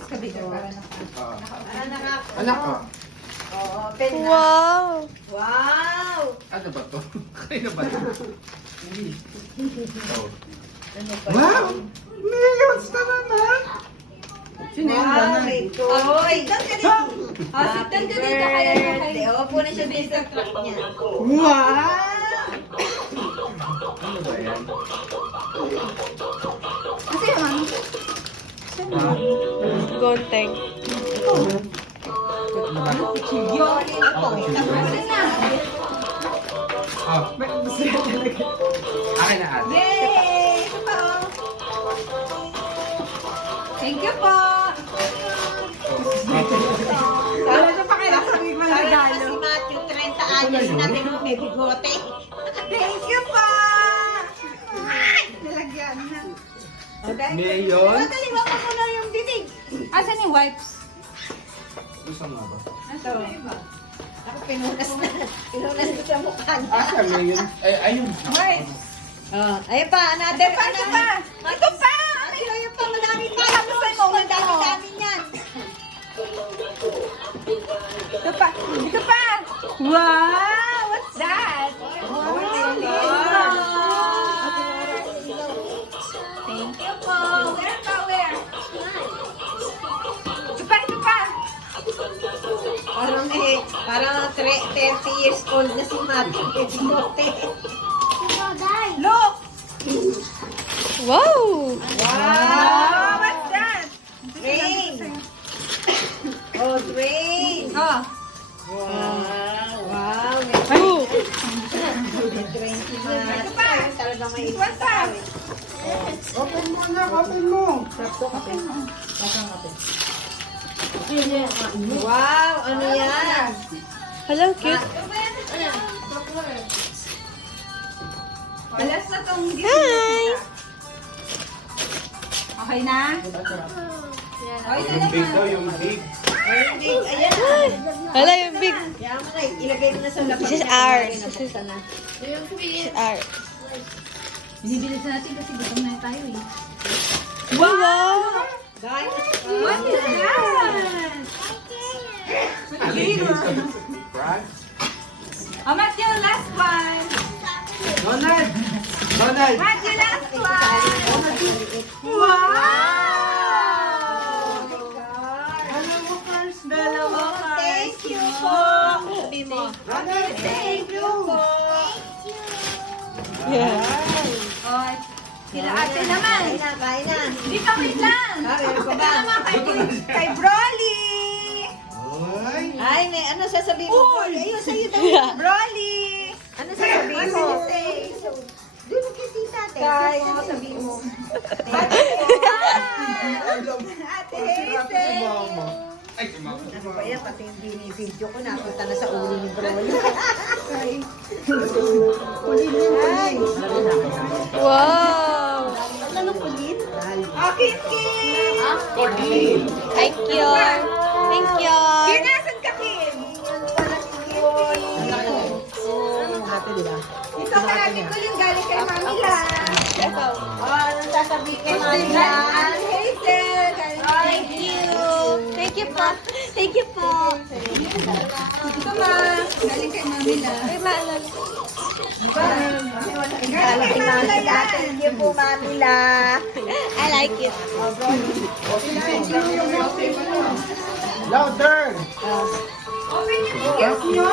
Chips ka bigyan para Anak ko. Oo, pen na. Wow! Wow! Ano ba to? Kaya ba to? Oh. Ano pa? Wow! Millions na naman! Sino yung Wow, ganan? may toy. Sitan ka dito kaya birthday. Oo, po na siya dito sa truck niya. Wow! Ano ba yan? Kasi naman. Gonteng. Yun, ako. Tapos na. Oh. Akin na ate. Yay! Ito pa, oh. Thank you po. Wala na pa kailangan sabihin mo Sabi regalo. naman si Matthew, 30 anyos natin mo, may bigote. Thank you po. Nilagyan na. Million? Mataliwa ko muna yung bibig. Asan yung wipes? Gusto nga ba? Ito. Ako pinunas na. Pinunas ko sa mukha niya. Asa million? Ay, ayun. Wipes. Oh, ayun pa, another. Ito pa. Ito pa. Ayun pa, madami pa. Madami niyan. Ito pa. Ito pa. Wow! What's that? Thank you po. Where pa, where? Ito pa. Ito pa. Parang 30 years old na si Matthew. May bigote. Look! Wow! Wow! What's that? Rain. Oh, rain. Oh. Wow. Ooh! May 20 months. Talagang may What's that? Open mo na, open mo. Wow, ano yan? Hello, cute. Alas na tong gift. Hi! Okay na? Okay na Yung big daw, naman. yung big. Ayan. Hello, yung big. Kaya mo na, ilagay mo na sa lapag. This is na ours. nabuksan na. Art. Binibilisan natin kasi gutom na tayo eh. Wow! Guys, What is that? Brad? Oh, Matthew, last one. Donald! Donald! Matthew, last one. Wow! Ano mo first? Dalawa thank you po. Sabi mo. Donald! Thank you po. Yeah. Oh, sila ate naman. Kain na, kain na. Hindi ka wait lang. Meron pa ba? Tama kay Broly. Oy! Ay, may ano sasabihin mo? Ayun, sa'yo daw. Broly. Ano sasabihin mo? Di mo kay tita, te. Kay- Ano sasabihin mo? Ate Ate Hazel. Ay, si mama. Ano ba yan? Pati yung video ko, napunta na sa ulo ni Broly. Ay! Wow! Ano kulit? Oh, Kim. Thank you. Thank you. Kim, nasan ka, Kim? Ito kalapit ko yung galing kay Mami La. Oh, anong sasabihin kay Mami Ate Lan? Hazel. galing kay- Thank you. Thank you po. Thank you po. Ito ma. Galing kay Mami La. Ay, maalala. Galing kay Mami Lan. Thank you po, Mami Lan. I like it. Louder! Open yung gift nyo.